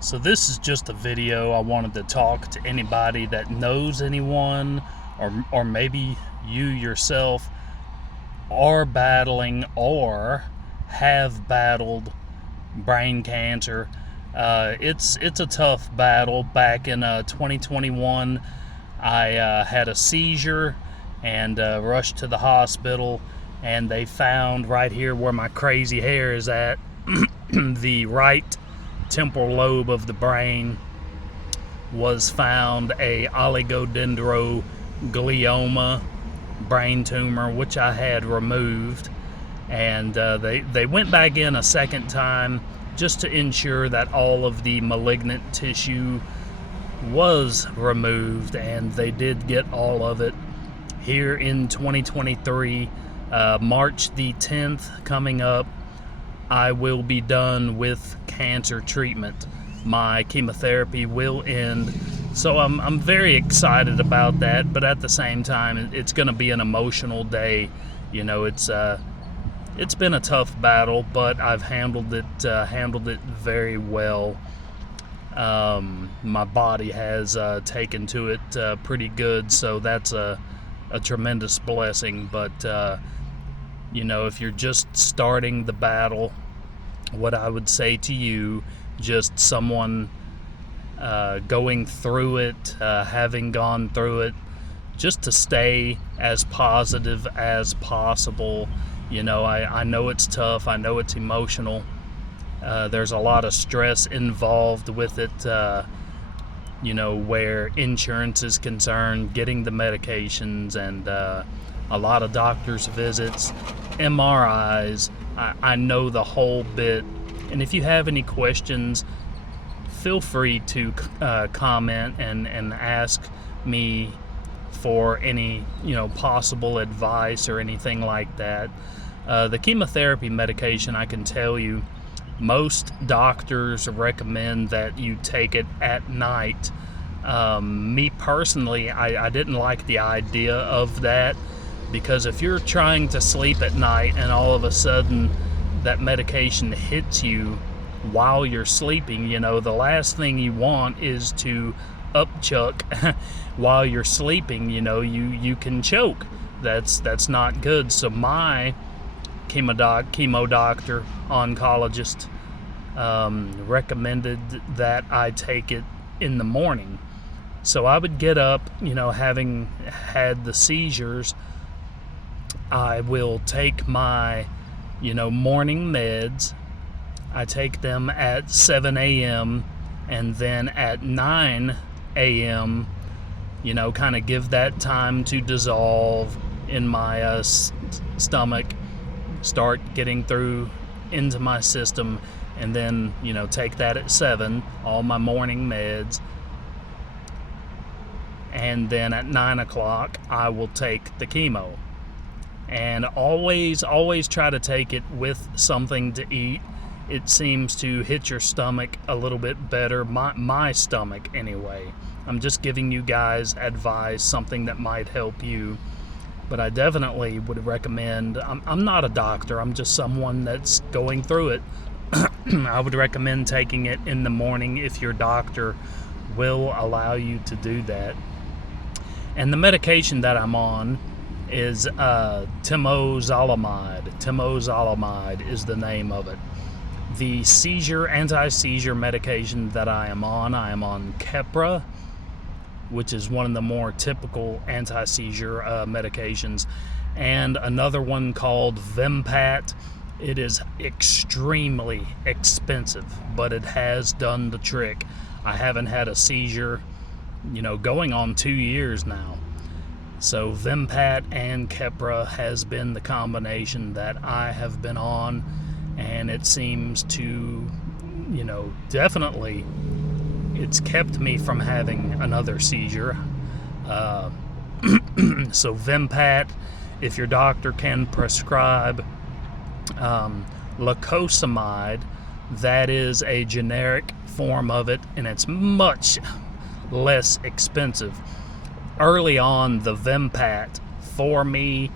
So this is just a video. I wanted to talk to anybody that knows anyone, or maybe you yourself are battling or have battled brain cancer. It's a tough battle. Back in 2021, I had a seizure and rushed to the hospital, and they found right here where my crazy hair is at the right temporal lobe of the brain was found a oligodendroglioma brain tumor, which I had removed, and they went back in a second time just to ensure that all of the malignant tissue was removed, and they did get all of it. Here in 2023, March the 10th coming up, I will be done with cancer treatment. My chemotherapy will end, so I'm very excited about that, but at the same time, it's going to be an emotional day. You know, it's been a tough battle, but I've handled it very well. My body has taken to it pretty good, so that's a tremendous blessing. But you know, if you're just starting the battle, what I would say to you, just someone going through it, having gone through it, just to stay as positive as possible. You know, I know it's tough. I know it's emotional. There's a lot of stress involved with it, you know, where insurance is concerned, getting the medications, and a lot of doctor's visits, MRIs. I know the whole bit. And if you have any questions, feel free to comment and ask me for any, you know, possible advice or anything like that. The chemotherapy medication, I can tell you, most doctors recommend that you take it at night. Me personally, I didn't like the idea of that, because if you're trying to sleep at night and all of a sudden that medication hits you while you're sleeping, you know, the last thing you want is to upchuck while you're sleeping. You know, you can choke. That's not good. So my chemo doctor, oncologist, recommended that I take it in the morning. So I would get up, you know, having had the seizures, I will take my, you know, morning meds. I take them at 7 a.m. and then at 9 a.m., you know, kind of give that time to dissolve in my stomach, start getting through into my system, and then, you know, take that at 7, all my morning meds. And then at 9 o'clock, I will take the chemo. And always try to take it with something to eat. It seems to hit your stomach a little bit better, my stomach anyway. I'm just giving you guys advice, something that might help you. But I definitely would recommend, I'm not a doctor, I'm just someone that's going through it. I would recommend taking it in the morning if your doctor will allow you to do that. And the medication that I'm on is temozolomide. Temozolomide is the name of it. The anti-seizure medication that I am on Keppra, which is one of the more typical anti-seizure medications, and another one called Vimpat. It is extremely expensive, but it has done the trick. I haven't had a seizure, you know, going on 2 years now. So Vimpat and Keppra has been the combination that I have been on, and it seems to, you know, definitely it's kept me from having another seizure. So Vimpat, if your doctor can prescribe lacosamide, that is a generic form of it, and it's much less expensive. Early on, the Vimpat, for me,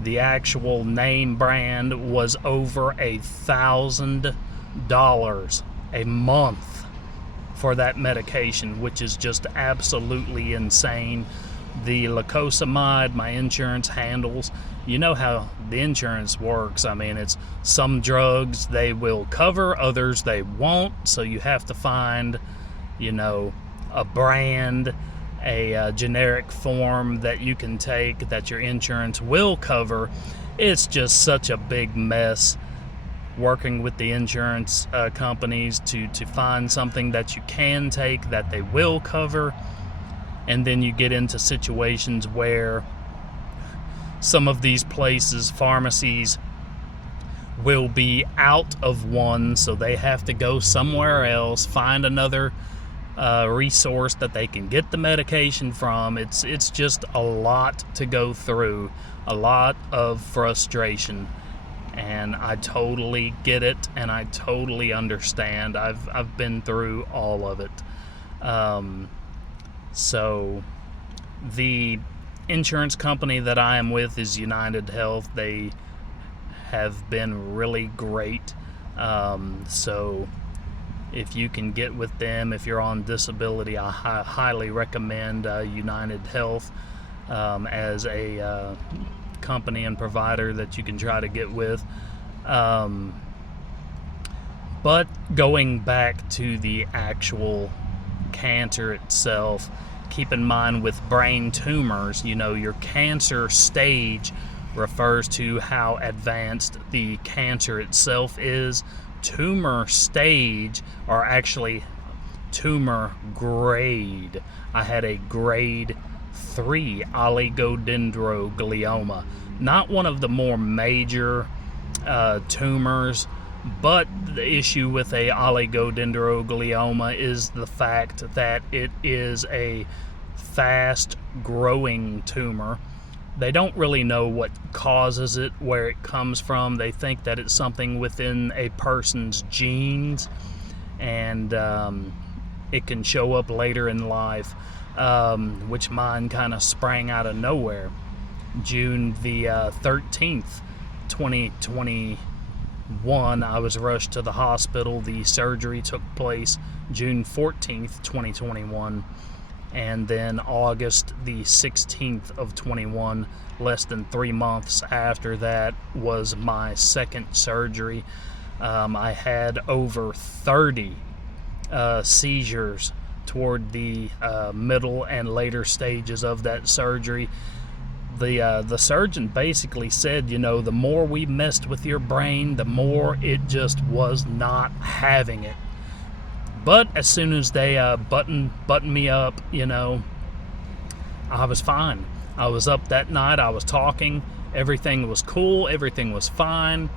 the actual name brand, was over $1,000 a month. for that medication, which is just absolutely insane. The lacosamide, my insurance handles. You know how the insurance works. I mean, it's some drugs they will cover, others they won't. So you have to find, a brand, a generic form that you can take that your insurance will cover. It's just such a big mess working with the insurance companies to find something that you can take that they will cover. And then you get into situations where some of these places, pharmacies, will be out of one, so they have to go somewhere else, find another resource that they can get the medication from. It's just a lot to go through, a lot of frustration, and I totally get it, and I totally understand. I've been through all of it. So the insurance company that I am with is United Health. They have been really great. So if you can get with them, if you're on disability, I highly recommend United Health as a company and provider that you can try to get with. But going back to the actual cancer itself, keep in mind with brain tumors, your cancer stage refers to how advanced the cancer itself is. Tumor stage, or actually tumor grade. I had a grade 3 oligodendroglioma. Not one of the more major tumors, but the issue with a oligodendroglioma is the fact that it is a fast growing tumor. They don't really know what causes it, where it comes from. They think that it's something within a person's genes, and it can show up later in life, which mine kind of sprang out of nowhere. June the 13th, 2021, I was rushed to the hospital. The surgery took place June 14th, 2021. And then August the 16th of 21, less than 3 months after that, was my second surgery. I had over 30 seizures toward the middle and later stages of that surgery. The surgeon basically said, the more we messed with your brain, the more it just was not having it. But as soon as they buttoned me up, I was fine. I was up that night, I was talking, everything was cool, everything was fine.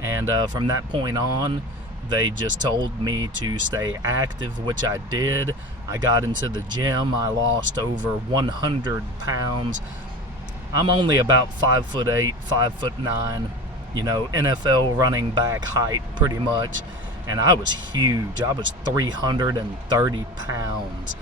And from that point on, they just told me to stay active, which I did. I got into the gym, I lost over 100 pounds. I'm only about 5'8", 5'9", NFL running back height pretty much. And I was huge. I was 330 pounds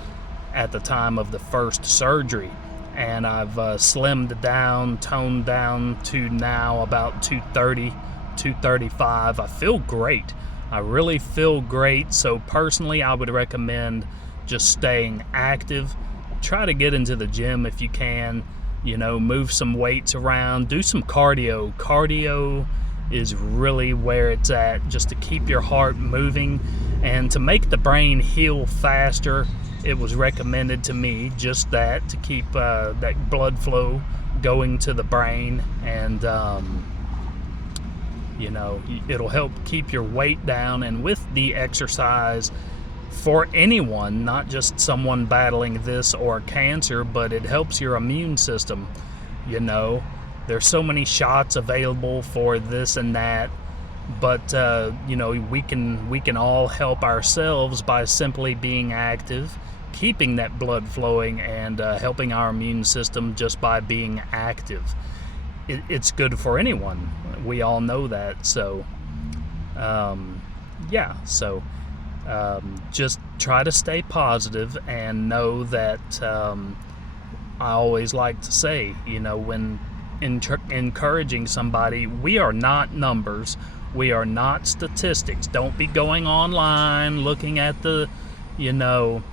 at the time of the first surgery. And I've slimmed down, toned down to now about 230, 235. I feel great. I really feel great. So personally, I would recommend just staying active. Try to get into the gym if you can. Move some weights around. Do some cardio. Cardio is really where it's at, just to keep your heart moving and to make the brain heal faster. It was recommended to me just that, to keep that blood flow going to the brain, and it'll help keep your weight down. And with the exercise, for anyone, not just someone battling this or cancer, but it helps your immune system. There's so many shots available for this and that, but we can all help ourselves by simply being active, keeping that blood flowing, and helping our immune system just by being active. It's good for anyone. We all know that. So, just try to stay positive and know that I always like to say, when encouraging somebody, we are not numbers, we are not statistics. Don't be going online looking at the you know,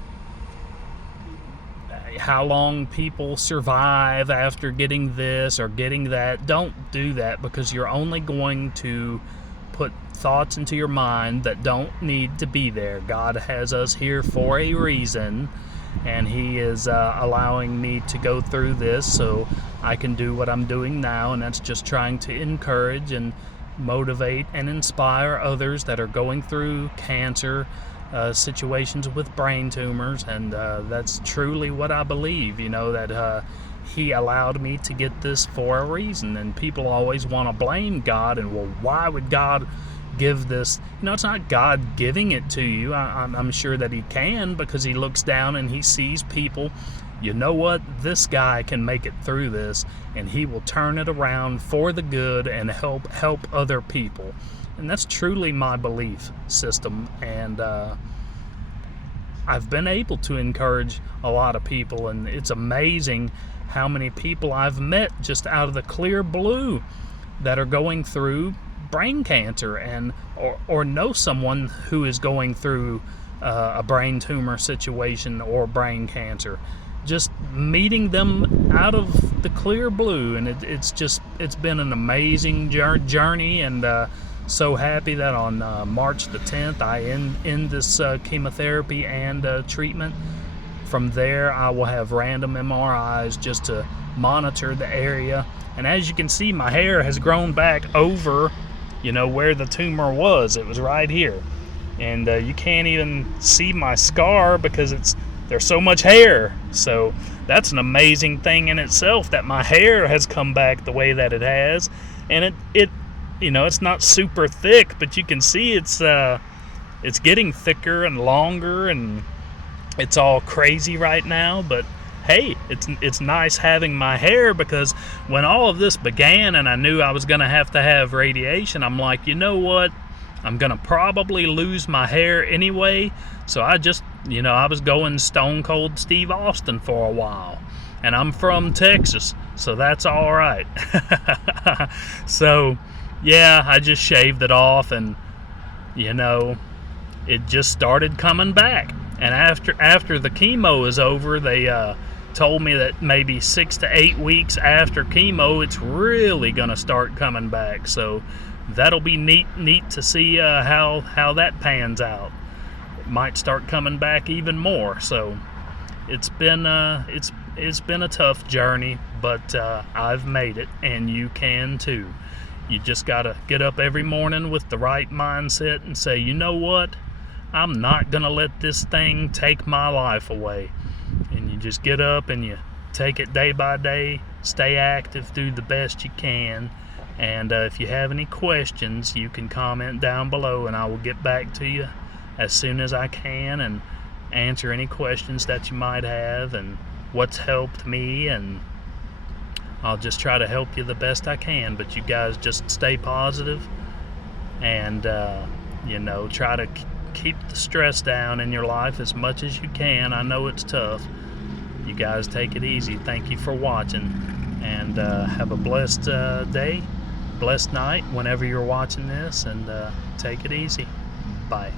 how long people survive after getting this or getting that. Don't do that, because you're only going to put thoughts into your mind that don't need to be there. God has us here for a reason, and He is allowing me to go through this so I can do what I'm doing now, and that's just trying to encourage and motivate and inspire others that are going through cancer, situations with brain tumors, and that's truly what I believe, that He allowed me to get this for a reason. And people always want to blame God, and well, why would God give this? It's not God giving it to you. I'm sure that He can, because He looks down and He sees people. You know what? This guy can make it through this, and he will turn it around for the good and help other people. And that's truly my belief system. And I've been able to encourage a lot of people, and it's amazing how many people I've met just out of the clear blue that are going through brain cancer, and or know someone who is going through a brain tumor situation or brain cancer. Just meeting them out of the clear blue, and it's been an amazing journey, and so happy that on March the 10th I end this chemotherapy and treatment. From there, I will have random MRIs just to monitor the area, and as you can see, my hair has grown back over where the tumor was. It was right here, and you can't even see my scar because there's so much hair. So that's an amazing thing in itself, that my hair has come back the way that it has. And it's not super thick, but you can see it's getting thicker and longer, and it's all crazy right now. But hey, it's nice having my hair, because when all of this began and I knew I was going to have radiation, I'm like, you know what? I'm going to probably lose my hair anyway. So I just, I was going stone cold Steve Austin for a while. And I'm from Texas, so that's all right. So, yeah, I just shaved it off, and, it just started coming back. And after the chemo is over, they told me that maybe 6 to 8 weeks after chemo, it's really going to start coming back. So that'll be neat to see how that pans out. It might start coming back even more. So it's been a tough journey, but I've made it, and you can too. You just gotta get up every morning with the right mindset and say, you know what? I'm not gonna let this thing take my life away. And you just get up and you take it day by day, stay active, do the best you can. And if you have any questions, you can comment down below, and I will get back to you as soon as I can and answer any questions that you might have and what's helped me, and I'll just try to help you the best I can. But you guys just stay positive and try to keep the stress down in your life as much as you can. I know it's tough. You guys take it easy. Thank you for watching, and have a blessed day, blessed night whenever you're watching this, and take it easy. Bye.